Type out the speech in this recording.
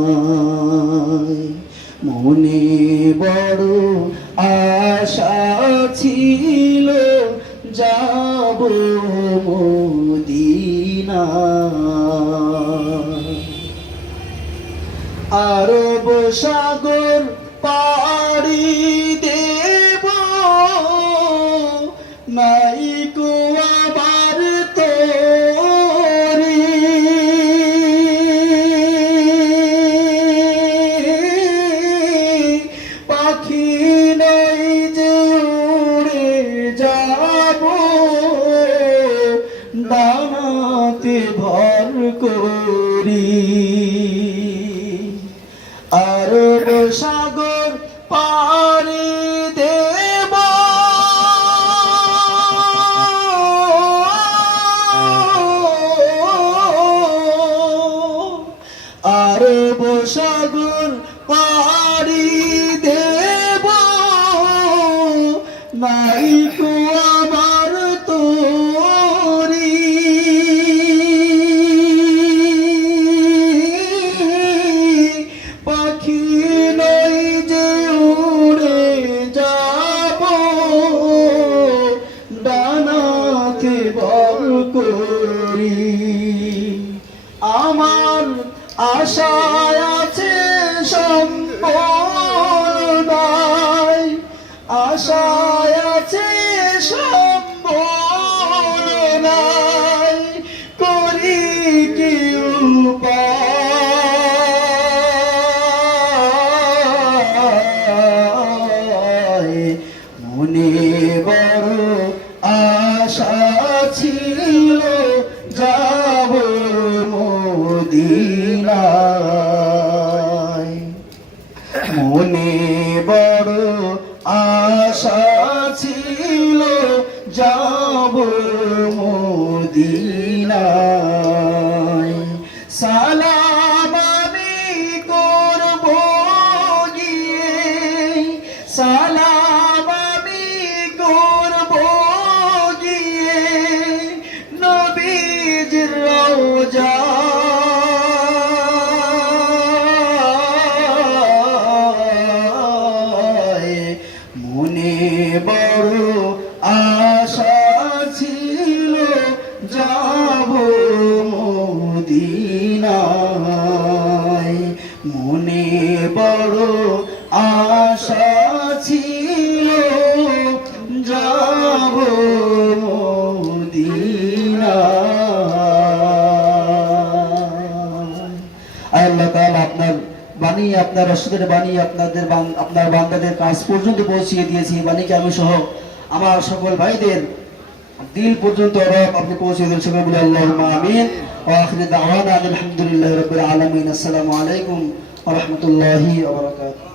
মদিনায় মনে বড় আশা ছিল যাব মদিনায় আরব সাগর পাড়ি দেব নাইকো আবার তোরে পাখি নাই যে উড়ে যাব ডানাতে ভর করি আরব সাগর পাড়ি দেব আরব সাগর পাড়ি দেব নাইকো আবার তোরি পাখি নাই যে উড়ে যাব ডানাতে ভর করি আমার আশায় আছে সম্পূর্ণায় আশায় আছে সম্পূর্ণায় করি কি উপায় মনে বড় আশা ছিল যাব মদিনায় মনে বড় আশা ছিল যাব মদিনায় সালাম আমি করব গিয়ে সালাম আমি করব গিয়ে নবীজির রওজা মনে বড় আশা ছিল যাব মদিনায় মনে বড় আশা ছিল যাব মদিনায় আল্লাহ তাআলা আপনার বাণী আপনার রসুলের বাণী আপনার বান্দাদের কাছ পর্যন্ত পৌঁছিয়ে দিয়েছি বাণীকে আমি সহ আমার সকল ভাইদের দিল পর্যন্ত আপনি পৌঁছে দেন সকল বলে আল্লাহুম্মা আমিন ওয়া আখিরু দাওয়ানা আলহামদুলিল্লাহি রাব্বিল আলামিন আসসালামু আলাইকুম ওয়া রাহমাতুল্লাহি ওয়া বারাকাতুহু।